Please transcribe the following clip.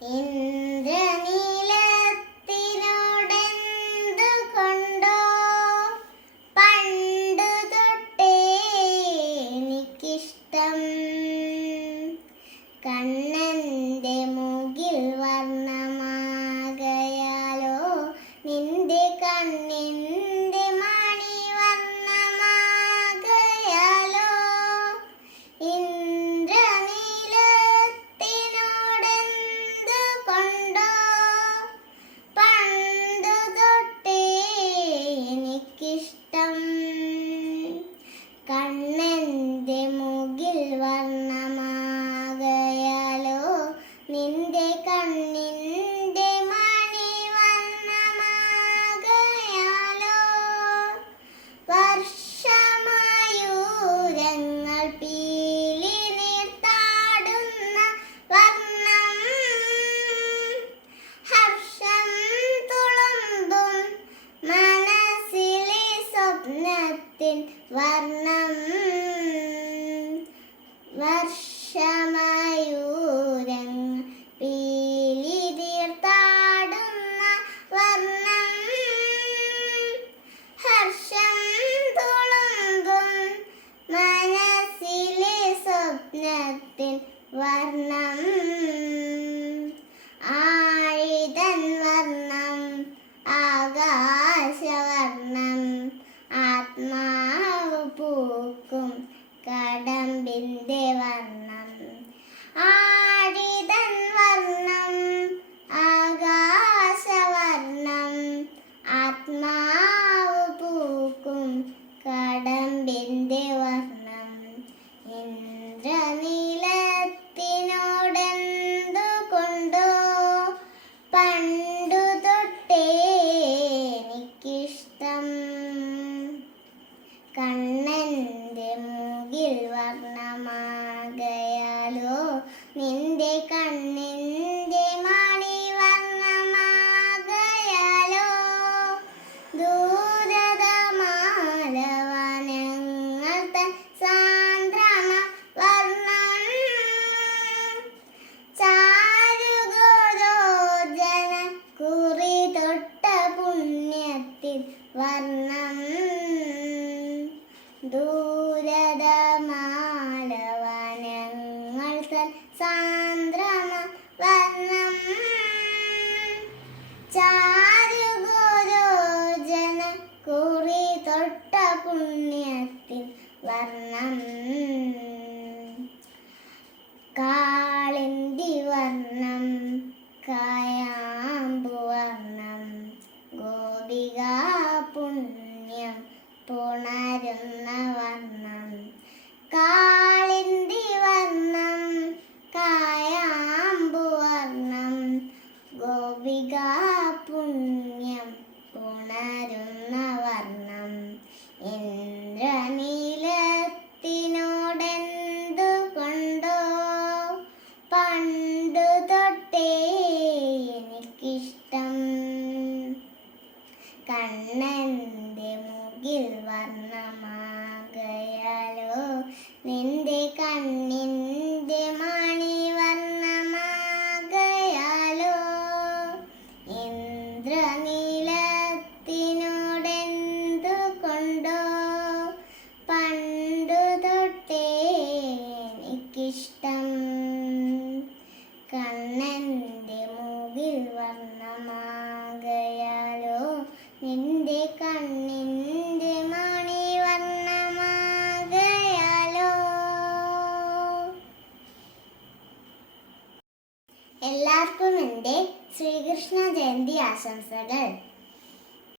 in One. അർഗിൽ വർണമാകയാലോ? നിന്റെ കണ്ണിന്റെ മണി വർണമാകയാലോ? ദൂരതമാലവനങ്ങൾ സാന്ദ്രമ വർണം. ചാരുഗോരോജന കുറി തൊട്ട പുണ്യത്തിൽ വർണം. മുഴുവൻ സാന്ദ്രമ വർണം ചാരുഗുരോജന കുറി തൊട്ട പുണ്യത്തിൽ വർണം. കാളിന്തി വർണം കായാമ്പു വർണം ഗോപിക പുണ്യം പുണരുന്ന. ചന്ദ്രനീലത്തിനോടെന്തുകൊണ്ടോ പണ്ടു തൊട്ടേ എനിക്കിഷ്ട എല്ലാവർക്കും എന്റെ ശ്രീകൃഷ്ണ ജയന്തി ആശംസകൾ.